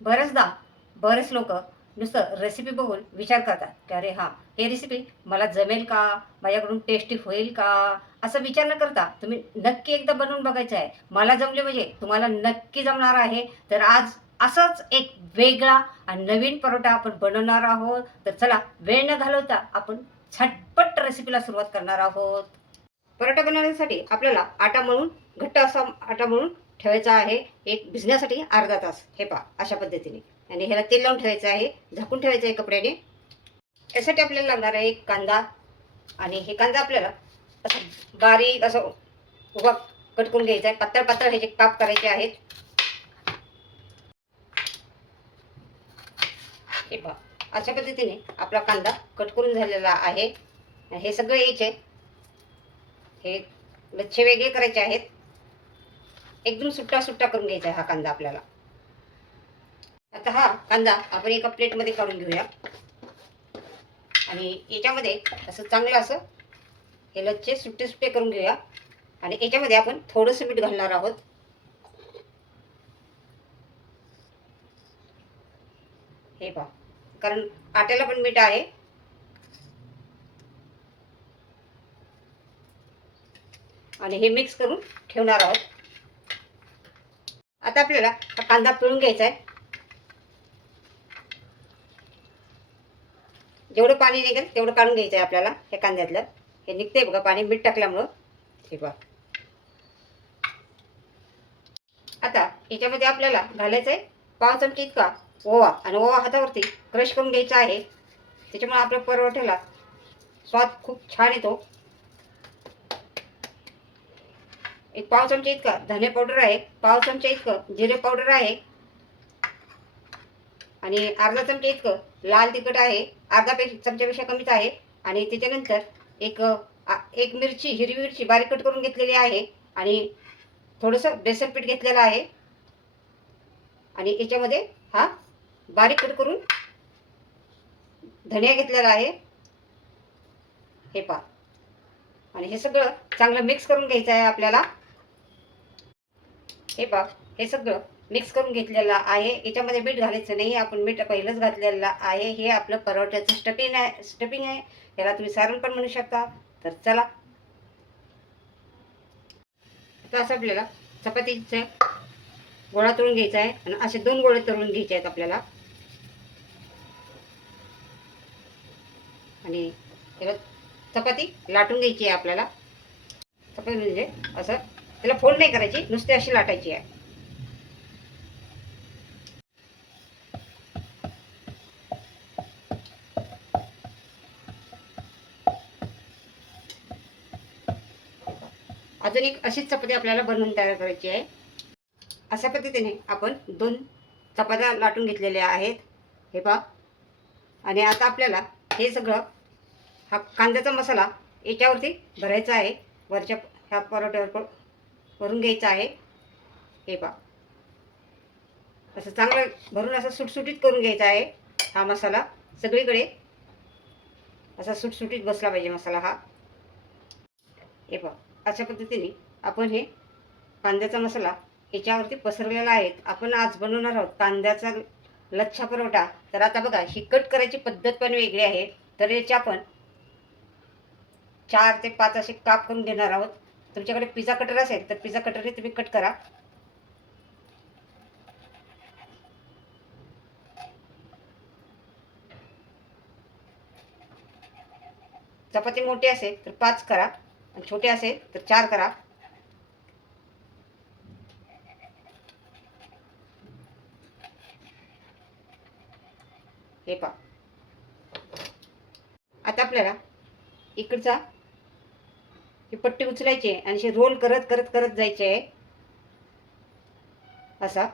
बरेचदा बरेच लोक नुसतं रेसिपी बघून विचार करतात की अरे हां, हे रेसिपी मला जमेल का? माझ्याकडून टेस्टी होईल का? असं विचार न करता तुम्ही नक्की एकदा बनवून बघायचं आहे. मला जमले म्हणजे तुम्हाला नक्की जमणार आहे. तर आज असंच एक वेगळा आणि नवीन परोठा आपण बनवणार आहोत. तर चला वेळ न घालवता आपण झटपट रेसिपीला सुरुवात करणार आहोत. परोठा बनवण्यासाठी आपल्याला आटा मळून घट्ट असा आटा मळून ठेवायचा आहे. एक भिजण्यासाठी अर्धा तास. हे पहा अशा पद्धतीने. आणि ह्याला तेल लावून ठेवायचं आहे. झाकून ठेवायचं आहे कपड्याने. यासाठी आपल्याला लागणार आहे एक कांदा. आणि हे कांदा आपल्याला असं बारीक असं उभा कट करून घ्यायचा आहे. पातळ पातळ ह्याचे काप करायचे आहेत. हे पहा अशा पद्धतीने आपला कांदा कट करून झालेला आहे. हे सगळे यायचे हे लच्छे वेगळे करायचे आहेत. एकदम सुट्टा सुट्टा करून घ्यायचा आहे हा कांदा आपल्याला. आता हा कांदा आपण एका प्लेटमध्ये काढून घेऊया. आणि याच्यामध्ये असं चांगलं असं हे लच्छे सुट्टे सुट्टे करून घेऊया. आणि याच्यामध्ये आपण थोडंसं मीठ घालणार आहोत. हे पहा कारण आट्याला पण मीठ आहे. आणि हे मिक्स करून ठेवणार आहोत. आता आपल्याला हा कांदा पिळून घ्यायचा आहे. जेवढं पाणी निघेल तेवढं काढून घ्यायचं आहे आपल्याला हे कांद्यातलं. हे निघते बघा पाणी मीठ टाकल्यामुळं. हे पहा आता याच्यामध्ये आपल्याला घालायचं आहे पाव चमचे इतका ओवा. आणि ओवा हातावरती क्रश करून घ्यायचा आहे. त्याच्यामुळे आपल्या परोठ्याला स्वाद खूप छान येतो. एक पाव चमचे इतका धने पावडर आहे. पाव चमचे इतकं जिरे पावडर आहे. आणि अर्धा चमचा इतकं लाल तिखट आहे. अर्धा चमच्यापेक्षा कमीच आहे. आणि त्याच्यानंतर एक मिरची हिरवी मिरची बारीक कट करून घेतलेली आहे. आणि थोडंसं बेसन पीठ घेतलेलं आहे. आणि याच्यामध्ये हा बारीक कट करून धनिया घेतलेला आहे. हे पहा आणि हे सगळं चांगलं मिक्स करून घ्यायचं आहे आपल्याला. हे पहा हे सगळं मिक्स करून घेतलेलं आहे. याच्यामध्ये मीठ घालायचं नाही. आपण मीठ पहिलंच घातलेलं आहे. हे आपलं परोठ्याचं स्टफिंग आहे. याला तुम्ही सारण पण म्हणू शकता. तर चला आता असं आपल्याला चपातीचा गोळा तळून घ्यायचा आहे. आणि असे 2 गोळे तळून घ्यायचे आहेत आपल्याला. आणि याला चपाती लाटून घ्यायची आहे आपल्याला. चपाती म्हणजे असं त्याला फोल्ड नाही करायची, नुसते अशी लाटायची आहे. अजून एक अशीच चपाती आपल्याला बनवून तयार करायची आहे. अशा पद्धतीने आपण 2 चपात्या लाटून घेतलेल्या आहेत. हे पहा आणि आता आपल्याला हे सगळं हा कांद्याचा मसाला याच्यावरती भरायचा आहे. वरच्या ह्या परोठ्यावर भरून घ्यायचा आहे. हे पहा असं चांगलं भरून असं सुटसुटीत करून घ्यायचा आहे. हा मसाला सगळीकडे असा सुटसुटीत बसला पाहिजे मसाला हा. हे पहा अशा पद्धतीने आपण हे कांद्याचा मसाला याच्यावरती पसरलेला आहे. आपण आज बनवणार आहोत कांद्याचा लच्छा परोठा. तर आता बघा ही कट करायची पद्धत पण वेगळी आहे. तर याचे आपण 4 ते 5 असे काप करून घेणार आहोत. तुमच्याकडे पिझ्झा कटर असेल तर पिझ्झा कटरने तुम्ही कट करा. चपाती मोठी असेल तर 5 करा आणि छोटे असेल तर 4 करा. हे पहा आता आपल्याला इकडचा ही पट्टी उचलायची आहे आणि अशी रोल करत करत करत जायचे आहे. असा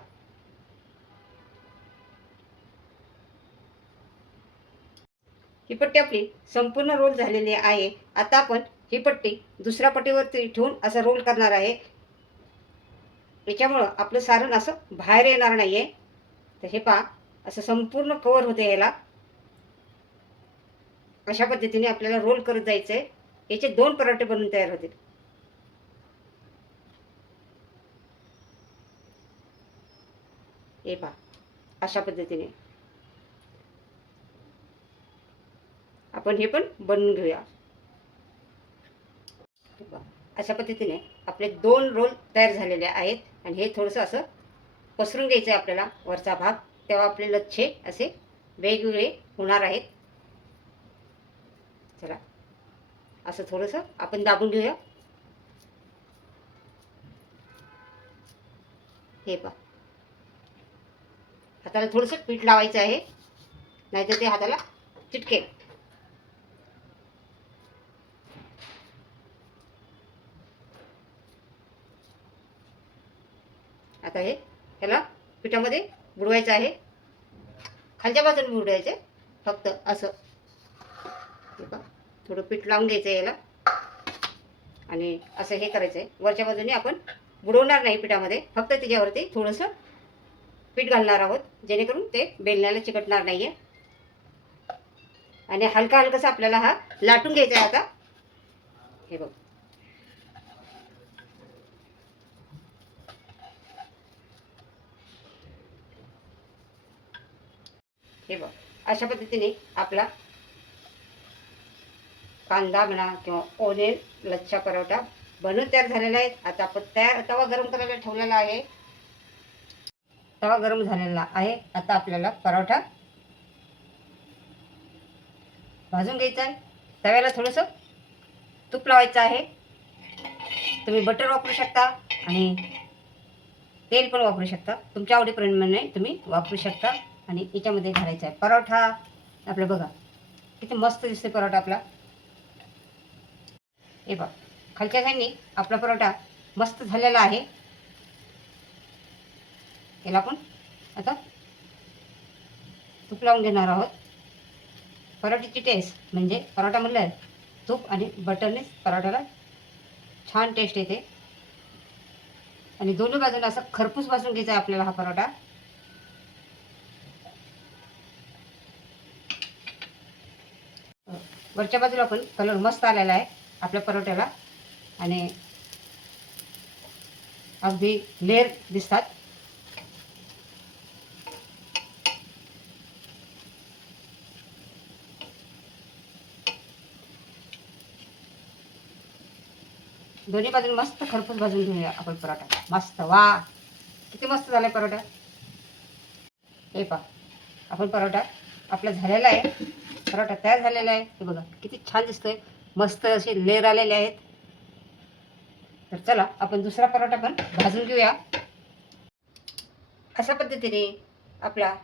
ही पट्टी आपली संपूर्ण रोल झालेली आहे. आता आपण ही पट्टी दुसऱ्या पट्टीवरती ठेवून असं रोल करणार आहे. याच्यामुळं आपलं सारण असं बाहेर येणार नाही आहे. तर हे पहा असं संपूर्ण कवर होते याला. अशा पद्धतीने आपल्याला रोल करत जायचं आहे. याचे 2 पराठे बनून तयार होतील. हे पहा अशा पद्धतीने आपण हे पण बनवून घेऊया. अशा पद्धतीने आपले 2 रोल तयार झालेले आहेत आणि हे थोडंसं असं पसरून घ्यायचं आहे आपल्याला वरचा भाग, तेव्हा आपले लच्छे असे वेगवेगळे होणार आहेत. चला असं थोडंसं आपण दाबून घेऊया. हे पहा, हाताला थोडंसं पीठ लावायचं आहे, नाहीतर ते हाताला चिटकेल. आता ह्याला पिठामध्ये बुडवायचं आहे. खालच्या बाजूने बुडवायचे फक्त असं. हे पहा, थोडं पीठ लावून घ्यायचं आहे याला आणि असं हे करायचं आहे. वरच्या बाजूने आपण बुडवणार नाही पिठामध्ये, फक्त त्याच्यावरती थोडंसं पीठ घालणार आहोत, जेणेकरून ते बेलण्याला चिकटणार नाही आहे. आणि हलका हलकासा आपल्याला हा लाटून घ्यायचा आहे आता. हे बघ, हे बघ, अशा पद्धतीने आपला कांदा म्हणा किंवा ओनियन लच्छा परोठा बनून तयार झालेला आहे. आता आपण तवा गरम करायला ठेवलेला आहे. तवा गरम झालेला आहे. आता आपल्याला परोठा भाजून घ्यायचा आहे. तव्याला थोडंसं तूप लावायचं आहे. तुम्ही बटर वापरू शकता आणि तेल पण वापरू शकता, तुमच्या आवडीप्रमाणे तुम्ही वापरू शकता. आणि याच्यामध्ये घालायचा आहे परोठा. आपलं बघा किती मस्त दिसते परोठा आपला. हे बघा, खालच्या साईडने आपला परोठा मस्त झालेला आहे. याला आपण आता तूप लावून घेणार आहोत. परोठ्याची टेस्ट म्हणजे परोठा म्हणलं तूप आणि बटरनेच परोठ्याला छान टेस्ट येते. आणि दोन्ही बाजूला असा खरपूस भाजून घ्यायचा आहे आपल्याला हा परोठा. वरच्या बाजूला पण कलर मस्त आलेला आहे आपल्या परोठ्याला आणि अगदी लेअर दिसतात. दोन्ही बाजूने मस्त खरपूस भाजून घेऊया आपण परोठा. मस्त, वा किती मस्त झाला परोठा. हे पहा, आपण परोठा आपला झालेला आहे. परोठा तयार झालेला आहे. हे बघा किती छान दिसतोय, मस्त असे लेअर आलेले आहेत. तर चला आपण दुसरा परोठा पण भाजून घेऊया. अशा पद्धतीने आपला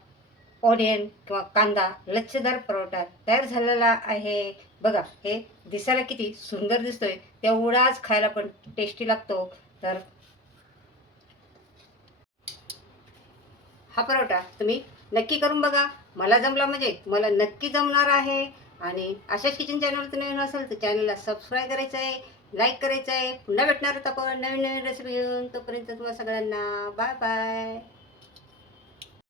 ओनियन किंवा कांदा लच्छेदार परोठा तयार झालेला आहे. बघा, हे दिसायला किती सुंदर दिसतोय, तेवढाच खायला पण टेस्टी लागतो. तर हा परोठा तुम्ही नक्की करून बघा. मला जमला म्हणजे तुम्हाला नक्की जमणार आहे. आणि अशाच किचन चॅनल तुम्ही नवीन असेल तर चॅनलला सबस्क्राईब करायचं आहे, लाईक करायचं आहे. पुन्हा भेटणार आहोत आपण नवीन नवीन रेसिपी घेऊन. तोपर्यंत तुम्हाला सगळ्यांना बाय बाय.